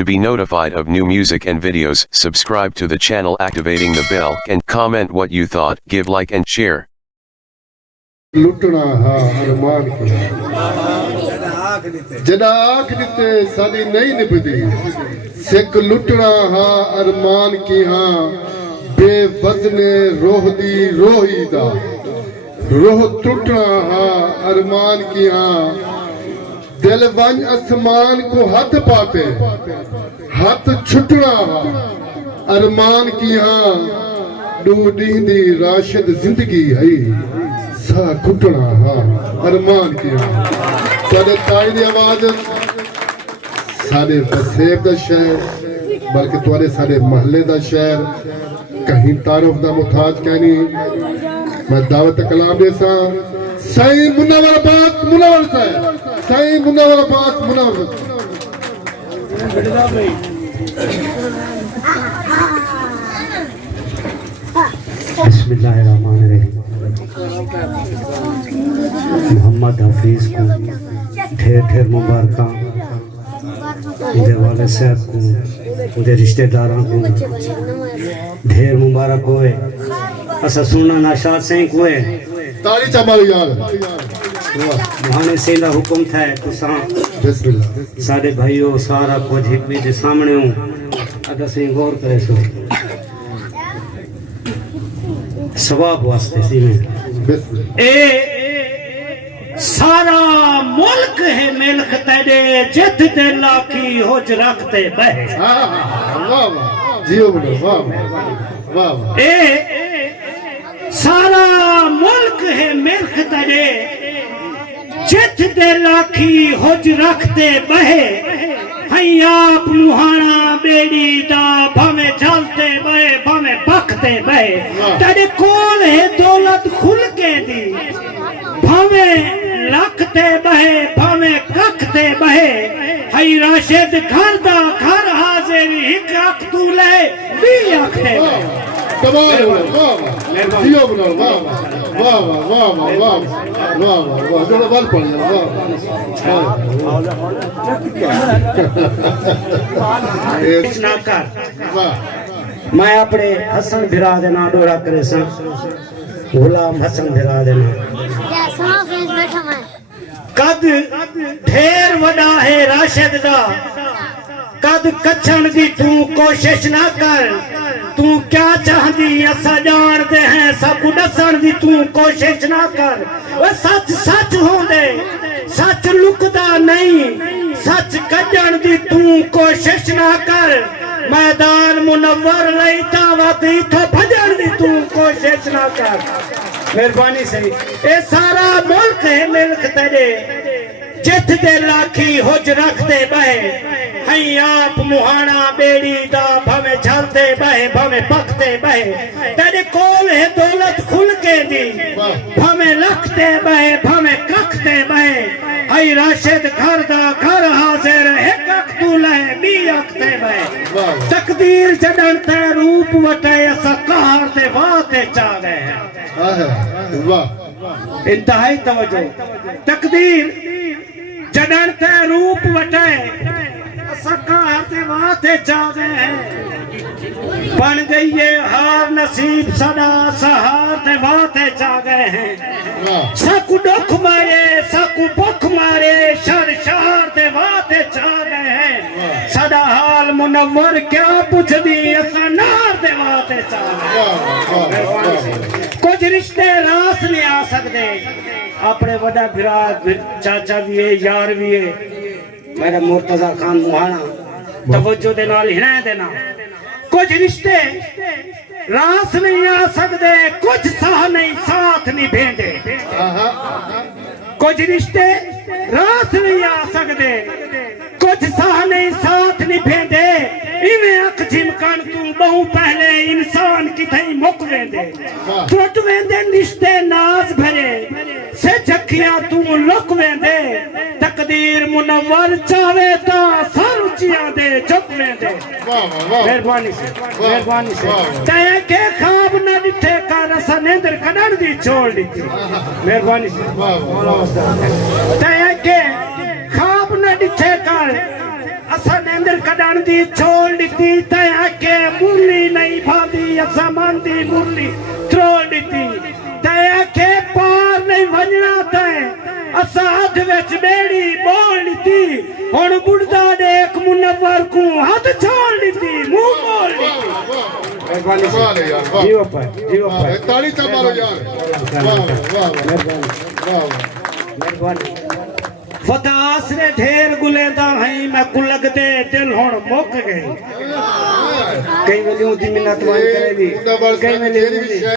To be notified of new music and videos, subscribe to the channel activating the bell and comment what you thought, give like and share. लुटना हा अरमान की जदा आख दिते साडी नहीं निभदी सिक लुटना हा अरमान की हाँ बेवजने रोह दी रोही दा रोह टुटना हा अरमान की हाँ दिल वन आसमान को हाथ पाते हाथ छुटना हा अरमान की हाँ डूडी दी राशिद जिंदगी है सा कुटना हाँ अरमान की हाँ साढ़े ताई दी आवाज साढ़े बसेब दा शहर बल्कि तुआरे साढ़े महल्ले दा शहर कहीं तारुफ दा मुताज कहनी मैं दावत कलाम दे सा सही मुनव्वर अब्बास मुनव्वर साहब सही मुनव्वर अब्बास मुनव्वर बिस्मिल्लाहिर्रहमानिर्रहीम। मोहम्मद हफीज को ढेर ढेर मुबारक उनके वाले साहब को उनके रिश्तेदारों को ढेर मुबारक होए असा सुनना नाशाद से कोए ताली चमाल यार महाने से दा हुक्म था तुसा बिस्मिल्लाह सारे भाइयों सारा कुछ एक दे सामने हूं अगर से गौर करे सो सवाब वास्ते सी में ए सारा मुल्क है मिल्क तेरे जित दे लाखी होज रखते बहे वाह वाह जियो बोलो वाह वाह ए सारा मुल्क है मिल्क तेरे जित दे लाखी होज रखते बहे हई आप मुहाना बेड़ी दा भावे चलते बहे भावे पकते बहे तेरे कोल है दौलत खुल के दी भावे लखते बहे भावे कखते बहे हई राशिद घर दा घर हाजिर एक अख तू ले भी अखते बहे कमाल वाह जियो बोलो वाह वाह वाह वाह वाह वाह वाह जो बाल पड़ गया वाह मैं अपने हसन भिरा दे ना डोरा करे सा गुलाम हसन भिरा दे ना कद ढेर वड़ा है राशिद दा कद कछण दी तू कोशिश ना कर तू क्या चाहती असा जानते हैं सब दसन दी तू कोशिश ना कर वो सच सच होंदे सच लुकदा नहीं सच कजण दी तू कोशिश ना कर मैदान मुनव्वर लई दावत इथों भजण दी तू कोशिश ना कर मेहरबानी से ए सारा मुल्क है मिल्क तेरे जित दे लाखी होज रखते बहे हई आप मुहाना बेड़ी दा भवे झलते बहे भवे पकते बहे तेरे कोल है दौलत खुल के दी भवे लखते बहे भवे कखते बहे हई राशिद घर दा घर हाजिर एक अख तू ले बी अखते बहे तकदीर जडन ते रूप वटे असा कहार ते वाह ते चा गए वाह इंतहाई तवज्जो तकदीर जडन ते रूप वटे सकार ते वाते जावे बन गई ये हार नसीब सदा सहार ते वाते जागे हैं सकु दुख मारे सकु भुख मारे शर शहर ते वाते जागे हैं सदा हाल मुनव्वर क्या पुछदी असा नार ते वाते जागे कुछ रिश्ते रास नहीं आ सकते अपने बड़ा भिरा चाचा भी है यार भी है मेरा मुर्तजा खान मुहाना तवज्जो दे नाल हिना देना कुछ रिश्ते रास नहीं आ सकते कुछ साह नहीं साथ नहीं भेंदे कुछ रिश्ते रास नहीं आ सकते कुछ साह नहीं साथ नहीं भेंदे इवें अख झिमकन तू बहु पहले इंसान की थई मुक वेंदे टुट वेंदे रिश्ते नाज भरे से झखिया तू लुक वेंदे तकदीर मुनव्वर चावे ता सर उचिया दे झुक वेंदे मेहरबानी से तय के ख्वाब न दिथे कर असा नेंदर कढण दी छोड़ दी मेहरबानी से तय के ख्वाब न दिथे कर असा नेंदर कढण दी छोड़ दी ते आके मुरली नहीं भादी असा मांदी मुरली छोड़ दी ते आके पार नहीं वजना ते असा हाथ विच बेड़ी बोल दी हुन बुढ़दा देख मुनव्वर को हाथ छोड़ दी मुंह बोल दी मेहरबानी वाह रे यार वाह जीव पर ताली चा मारो यार वाह वाह वाह मेहरबानी फदास ने ढेर गुलेदा हई मैं कुलग दे दिल हुन मुक गई कई वेलियों दी मिन्नत मान करे दी कई वेलियों